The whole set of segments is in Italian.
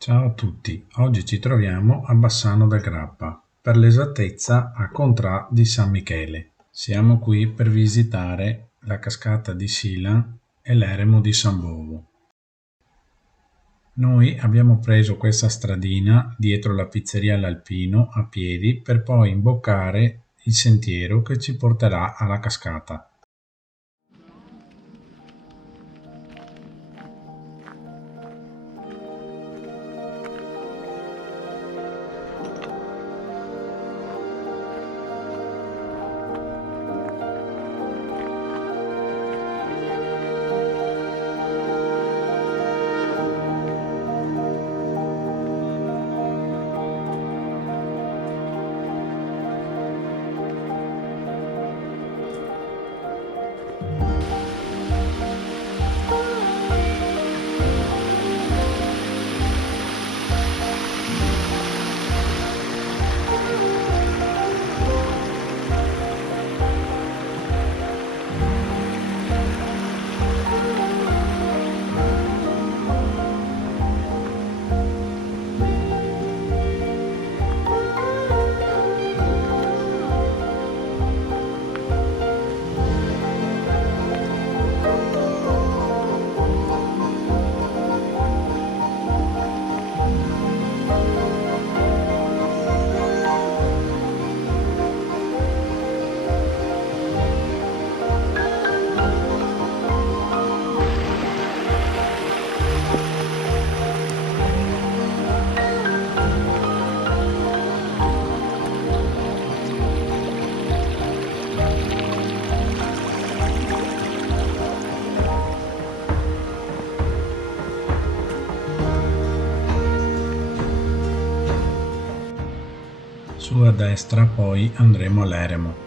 Ciao a tutti, oggi ci troviamo a Bassano del Grappa, per l'esattezza a Contrà di San Michele. Siamo qui per visitare la cascata di Silan e l'eremo di San Bovo. Noi abbiamo preso questa stradina dietro la pizzeria L'Alpino a piedi per poi imboccare il sentiero che ci porterà alla cascata. Su a destra poi andremo all'eremo.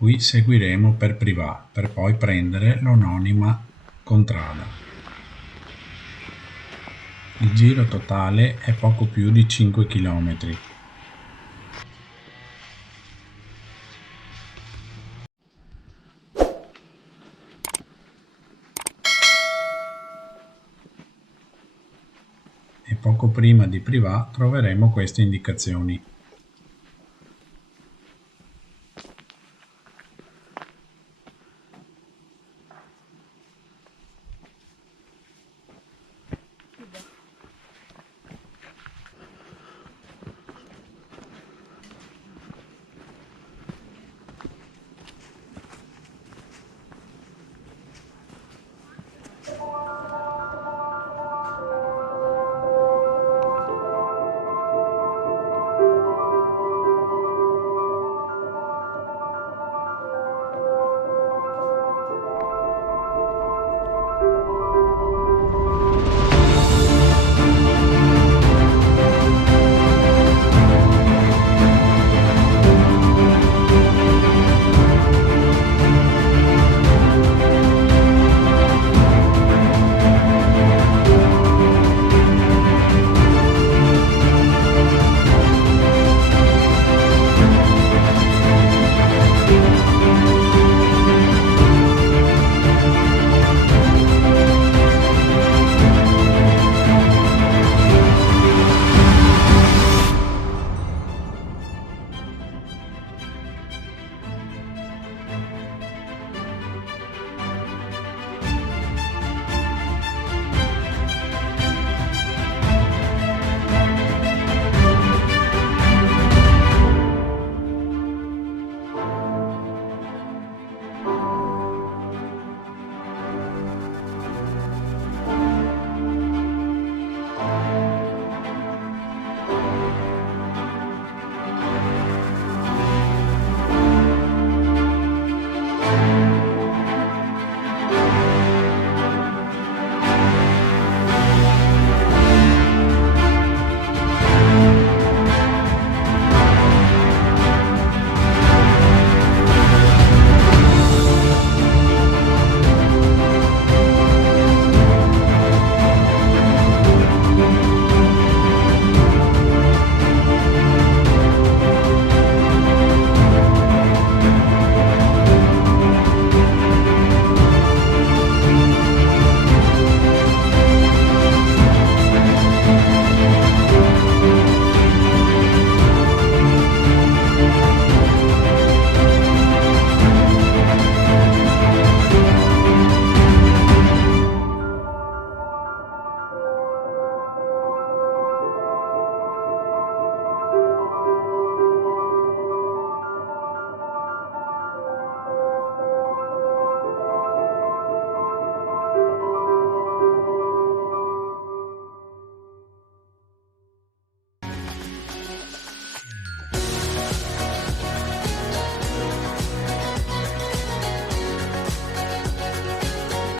Qui seguiremo per Privà per poi prendere l'omonima contrada. Il giro totale è poco più di 5 km. E poco prima di Privà troveremo queste indicazioni.